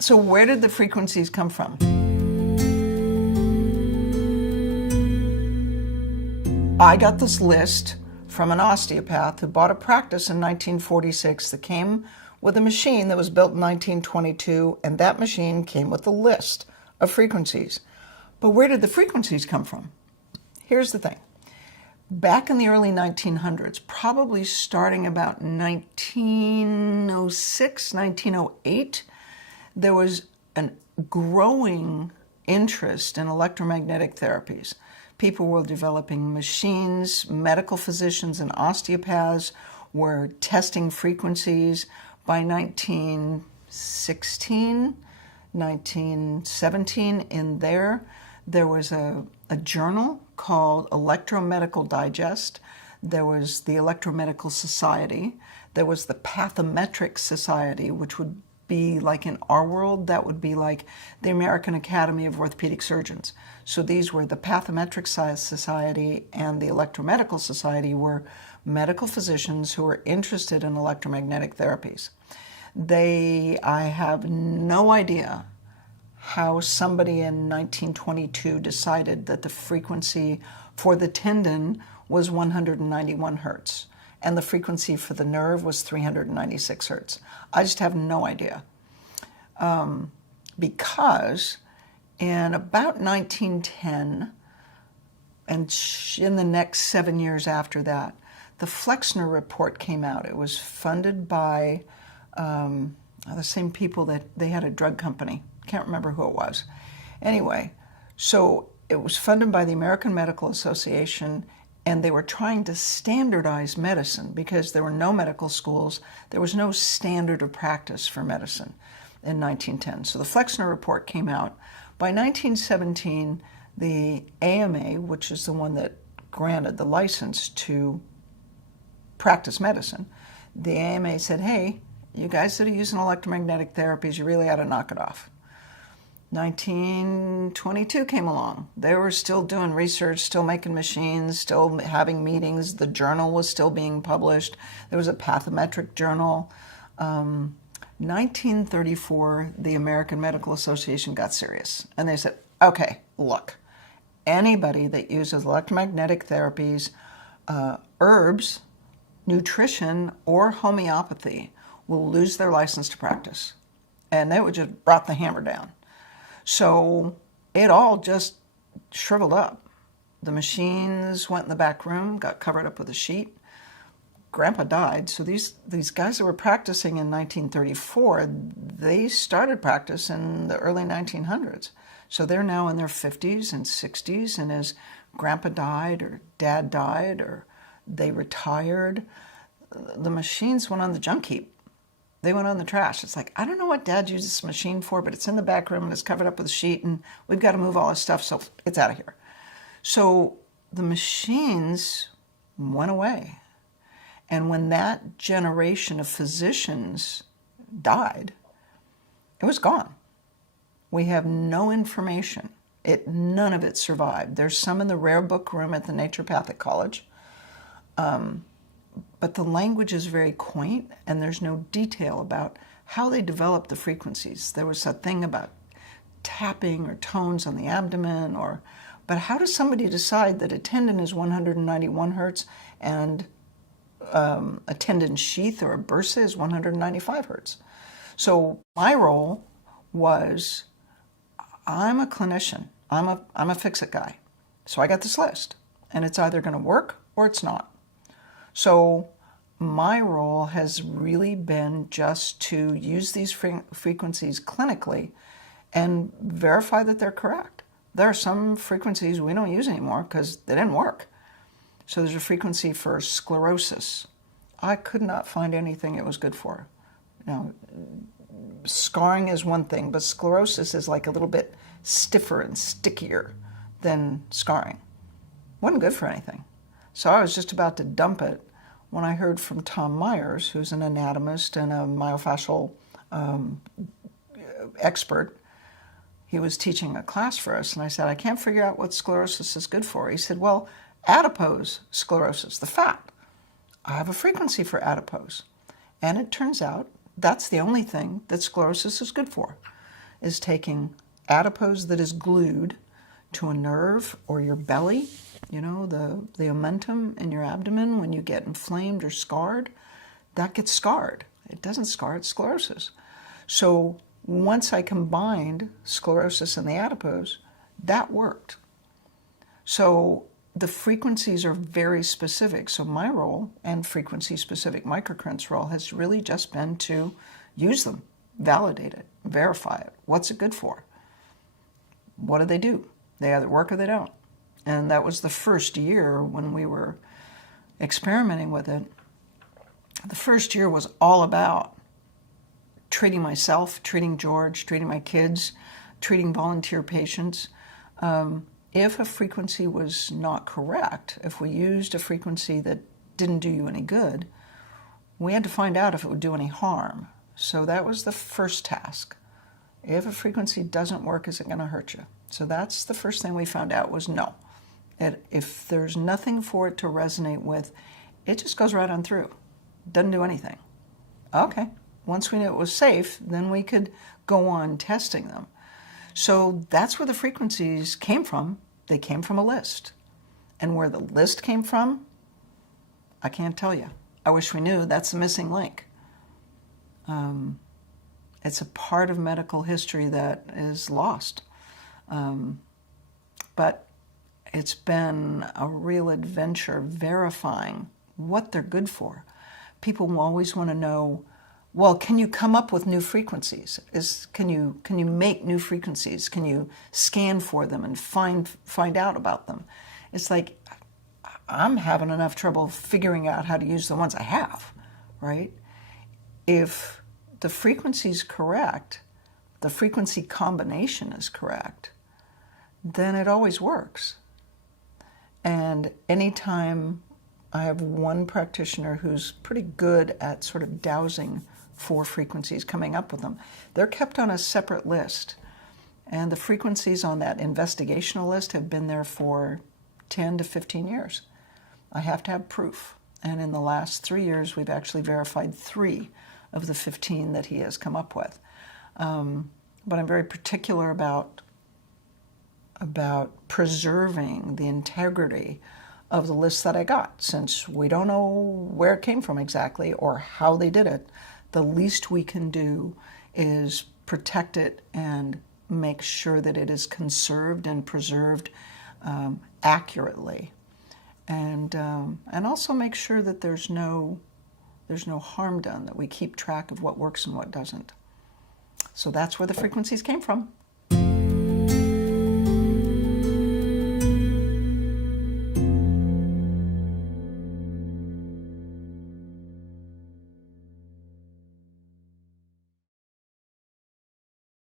So where did the frequencies come from? I got this list from an osteopath who bought a practice in 1946 that came with a machine that was built in 1922, and that machine came with a list of frequencies. But where did the frequencies come from? Here's the thing. Back in the early 1900s, probably starting about 1906, 1908, there was a growing interest in electromagnetic therapies. People were developing machines, medical physicians and osteopaths were testing frequencies. By 1916, 1917, in there was a journal called Electromedical Digest. There was the Electromedical Society. There was the Pathometric Society, which would be like in our world, that would be like the American Academy of Orthopedic Surgeons. So these were the Pathometric Society and the Electromedical Society were medical physicians who were interested in electromagnetic therapies. I have no idea how somebody in 1922 decided that the frequency for the tendon was 191 hertz and the frequency for the nerve was 396 hertz. I just have no idea. Because in about 1910, and in the next 7 years after that, the Flexner report came out. It was funded by the same people that they had a drug company. Can't remember who it was. Anyway, so it was funded by the American Medical Association, and they were trying to standardize medicine because there were no medical schools. There was no standard of practice for medicine in 1910. So the Flexner report came out. By 1917, the AMA, which is the one that granted the license to practice medicine, the AMA said, hey, you guys that are using electromagnetic therapies, you really ought to knock it off. 1922 came along. They were still doing research, still making machines, still having meetings. The journal was still being published. There was a pathometric journal. 1934, the American Medical Association got serious. And they said, okay, look, anybody that uses electromagnetic therapies, herbs, nutrition, or homeopathy will lose their license to practice. And they would just brought the hammer down. So it all just shriveled up. The machines went in the back room, got covered up with a sheet. Grandpa died. So these guys that were practicing in 1934, they started practice in the early 1900s. So they're now in their 50s and 60s, and as Grandpa died or Dad died or they retired, the machines went on the junk heap. They went on the trash. It's like, I don't know what Dad used this machine for, but it's in the back room and it's covered up with a sheet and we've got to move all this stuff, so it's out of here. So the machines went away. And when that generation of physicians died, it was gone. We have no information. None of it survived. There's some in the rare book room at the Naturopathic College. But the language is very quaint, and there's no detail about how they developed the frequencies. There was a thing about tapping or tones on the abdomen, but how does somebody decide that a tendon is 191 hertz and a tendon sheath or a bursa is 195 hertz? So my role was, I'm a clinician. I'm a fix-it guy. So I got this list, and it's either going to work or it's not. So my role has really been just to use these frequencies clinically and verify that they're correct. There are some frequencies we don't use anymore because they didn't work. So there's a frequency for sclerosis. I could not find anything it was good for. Scarring is one thing, but sclerosis is like a little bit stiffer and stickier than scarring. Wasn't good for anything. So I was just about to dump it when I heard from Tom Myers, who's an anatomist and a myofascial expert. He was teaching a class for us, and I said, I can't figure out what sclerosis is good for. He said, well, adipose sclerosis, the fat. I have a frequency for adipose. And it turns out that's the only thing that sclerosis is good for. is taking adipose that is glued to a nerve or your belly, you know, the omentum in your abdomen when you get inflamed or scarred, that gets scarred. It doesn't scar, it's sclerosis. So once I combined sclerosis and the adipose, that worked. So the frequencies are very specific. So my role and frequency-specific microcurrents role has really just been to use them, validate it, verify it. What's it good for? What do? They either work or they don't. And that was the first year when we were experimenting with it. The first year was all about treating myself, treating George, treating my kids, treating volunteer patients. If a frequency was not correct, if we used a frequency that didn't do you any good, we had to find out if it would do any harm. So that was the first task. If a frequency doesn't work, is it going to hurt you? So that's the first thing we found out was no. If there's nothing for it to resonate with, it just goes right on through. Doesn't do anything. Okay. Once we knew it was safe, then we could go on testing them. So that's where the frequencies came from. They came from a list. And where the list came from, I can't tell you. I wish we knew. That's the missing link. It's a part of medical history that is lost. But it's been a real adventure verifying what they're good for. People will always want to know, well, can you come up with new frequencies? Can you make new frequencies? Can you scan for them and find out about them? It's like, I'm having enough trouble figuring out how to use the ones I have, right? If the frequency is correct, the frequency combination is correct, then it always works. And anytime I have one practitioner who's pretty good at sort of dowsing for frequencies, coming up with them, they're kept on a separate list. And the frequencies on that investigational list have been there for 10 to 15 years. I have to have proof. And in the last 3 years, we've actually verified 3 of the 15 that he has come up with. But I'm very particular about preserving the integrity of the list that I got. Since we don't know where it came from exactly or how they did it, the least we can do is protect it and make sure that it is conserved and preserved accurately. And also make sure that there's no harm done, that we keep track of what works and what doesn't. So that's where the frequencies came from.